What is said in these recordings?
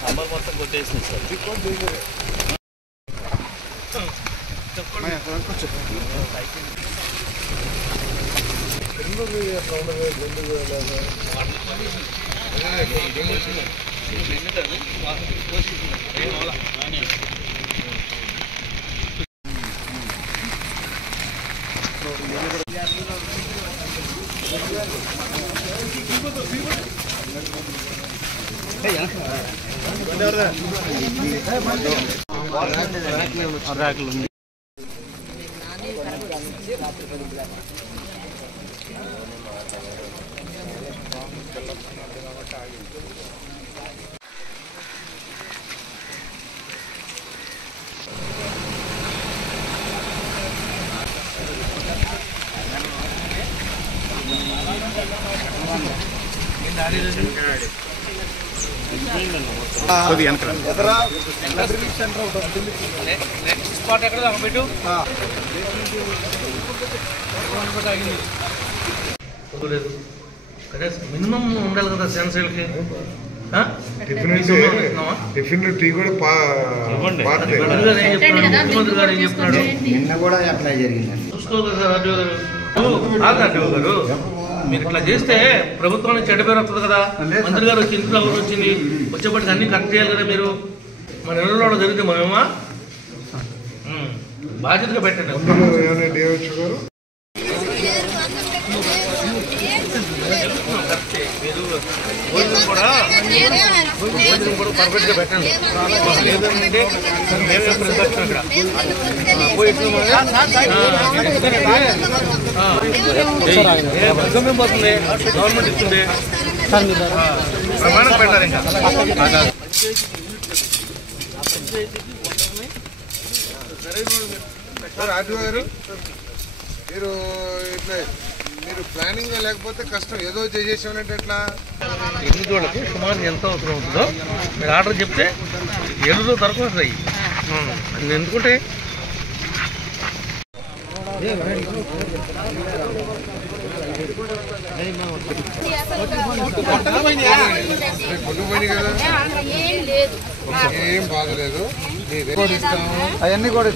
సాంబార్ మొత్తం కొట్టేసింది sir. Spot ఎక్కడ పెట్టు మినిమం ఉండాలి కదా సెన్సర్కి. టిఫిన్ టీ కూడా ముఖ్యమంత్రి గారు ఏం చెప్తున్నాడు చూసుకోవాలి సార్. ఆర్డీఓ గారు ఆర్డీఓ గారు మీరు ఇట్లా చేస్తే ప్రభుత్వానికి చెడ్డ పేరు వస్తుంది కదా. మంత్రి గారు వచ్చి ఇంట్లో ఎవరు వచ్చింది వచ్చేప్పటికి అన్ని కరెక్ట్ చేయాలి కదా. మీరు మన ఇళ్ళలో జరిగితే మనమేమా బాధ్యతగా పెట్టండి. మీరు భోజనం కూడా పర్ఫెక్ట్గా పెట్టండి. లేదంటే మేమే ప్రదర్శన ఇక్కడ గమ్యం పోతుంది. గవర్నమెంట్ ఇస్తుంది ప్రమాణం పెట్టారు. ఇంకా రాజు గారు మీరు ఇట్లా మీరు ప్లానింగ్ లేకపోతే కష్టం. ఏదో చేసేసామంటే ఎట్లా? ఎన్ని వాళ్ళకి సుమారు ఎంత అవసరం అవుతుందో మీరు ఆర్డర్ చెప్తే ఏడులో దొరకవచ్చు. ఎందుకంటే ఏం బాగలేదు. అవన్నీ కూడా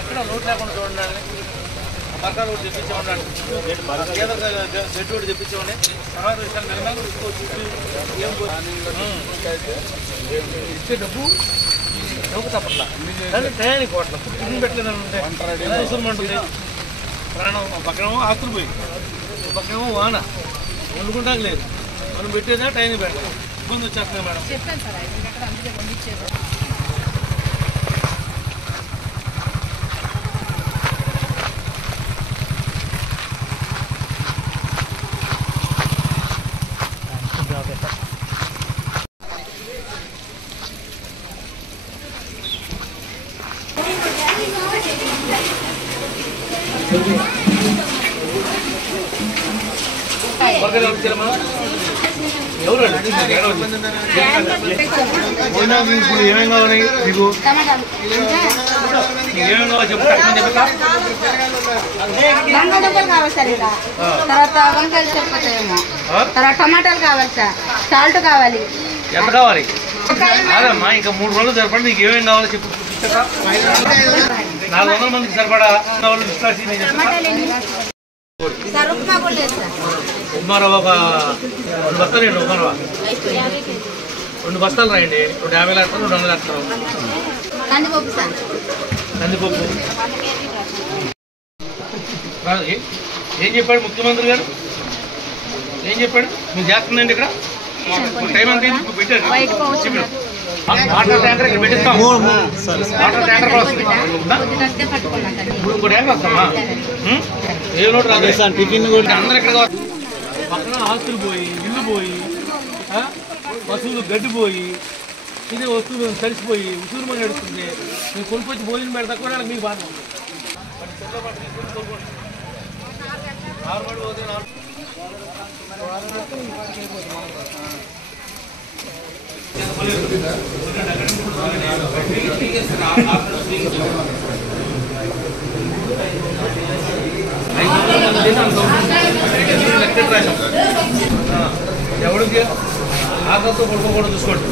ఎక్కడ లోటు లేకుండా చూడండి. బర్కా రోడ్డు తెప్పించామండి. గడ్డి రోడ్డు తెప్పించామండి. తర్వాత విషయాలు ఇచ్చే డబ్బు తప్పట్లా టయానికి పోట్ల టిఫిన్ పెట్టలేదంటే అవసరం ఉంటుంది. ప్రాణం పక్కనేమో ఆస్తులు పోయి పక్కనేమో వాన వండుకుంటాక లేదు. మనం పెట్టేదా టైంకి పెట్టాలి. ఇబ్బంది వచ్చేస్తున్నాయి మేడం. ఇప్పుడు ఏమేం కావాలి మీకు? ఏమేం కావాలి చెప్తా. బంగాళదుంపలు కావాలి సార్. ఇలా తర్వాత వంకాయలు సరిపోతాయేమో. తర్వాత టమాటాలు కావాలి సార్. సాల్ట్ కావాలి. ఎంత కావాలి? కాదమ్మా ఇంకా 3 రోజులు సరిపడి నీకు ఏమేం కావాలో చెప్పు. 400 మందికి సరిపడా ఉప్మారవ్వ ఒక 2 బస్తాలు రండి. ఉప్మారవ్వ 2 బస్తాలు రాయండి. 250 లక్షలు 200 లక్షలు. కందిపప్పు ఏం చెప్పాడు ముఖ్యమంత్రి గారు? ఏం చెప్పాడు? మీరు చేస్తుందండి ఇక్కడ టైం అంతా పెట్టారు. వాటర్ ట్యాంకర్ ఇక్కడ పెట్టిస్తాం. వాటర్ ట్యాంకర్ వస్తుంది. 3 ట్యాంకర్ వస్తామా? ఏ లోటు రాదు. టిఫిన్ కూడా అందరు ఇక్కడ పక్కన ఆస్తులు పోయి ఇల్లు పోయి వస్తువులు గడ్డిపోయి ఇదే వస్తువులు తడిసిపోయి ఉసురు మని నడుస్తుంది. మీరు కొనుక్కొచ్చి భోజనం పెడతా కూడా మీకు బాధ ఉంటుంది. ఎవరికి ఆకలితో పడుకోకూడదు చూసుకోండి.